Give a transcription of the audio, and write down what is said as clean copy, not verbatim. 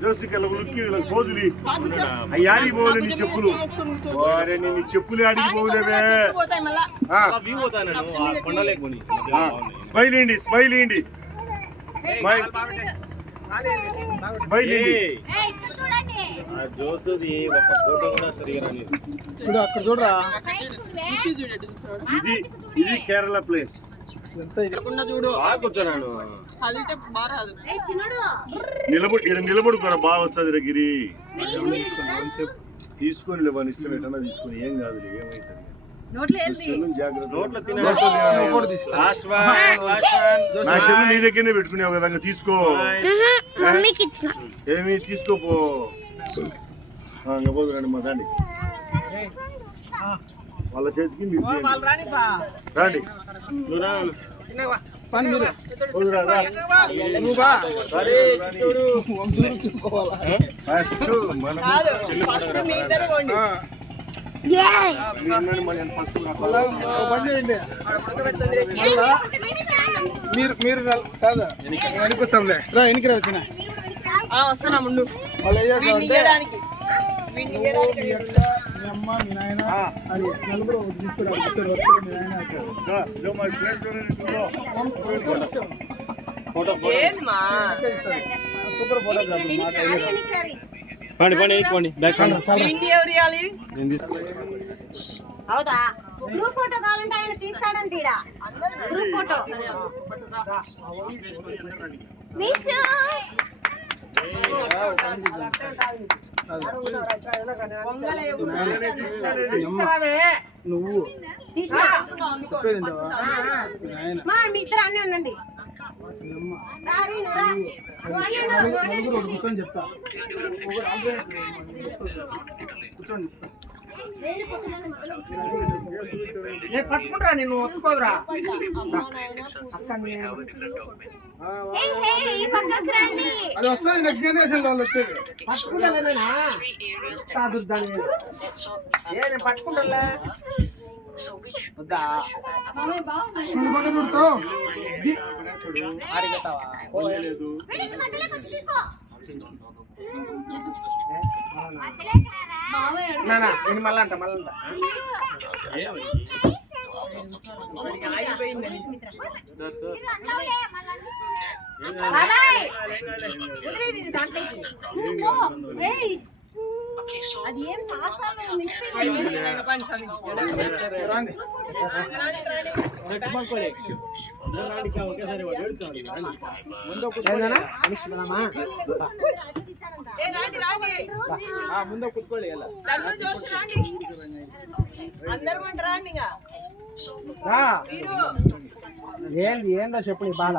జోసికల్ ఉలికి పోదులి అయ్యాడికి పోలే నీ చెప్పులు వారే నీ చెప్పులు ఆడికి పోలేవే స్మైల్ ఏంటి స్మైల్ ఏంటి స్మైల్ స్మైల్ ఏంటి అక్కడ చూడరా ఇది ఇది కేరళ ప్లేస్ నిలబడుకోరా బాగా వచ్చేది దగ్గర తీసుకొని లేవని ఇష్టం ఎటన్నా తీసుకొని ఏం కాదు ఏమైతుంది జాగ్రత్త నా చెల్లు నీ దగ్గరనే పెట్టుకునేవు కదా తీసుకో ఏమి తీసుకోపో పోదు రండి మా దాన్ని వాళ్ళ చేతికి మీరు రండి మీరు కాదా వెనకొచ్చాంలే రా ఎనికి వచ్చిన వస్తున్నా ముందు వాళ్ళు ఏం చేస్తామంటే మీ అమ్మ మీ నాయన అది నలుగురు తీసుకురావాలి వచ్చారు మీ నాయన సూపర్ ఫోటోగ్రాఫర్ అవుదా గ్రూప్ ఫోటో కావాలంటే ఆయన తీస్తాడంట గ్రూప్ ఫోటో నువ్వు మా మీ ఇద్దరు అన్నీ ఉండండి కూర్చొని చెప్తా కూర్చోండి నేను పట్టుకుంటా నిన్ను ఒప్పుకోదురా అది వస్తుంది నెక్స్ట్ జనరేషన్ వాళ్ళు వచ్చేది పట్టుకుంటా కాదు నేను పట్టుకుంటా వద్దా పక్క చూడతావు నేను మళ్ళా అంట అది ఏం ముందు కూర్చోండి ఏందో చెప్పు నీ బాధ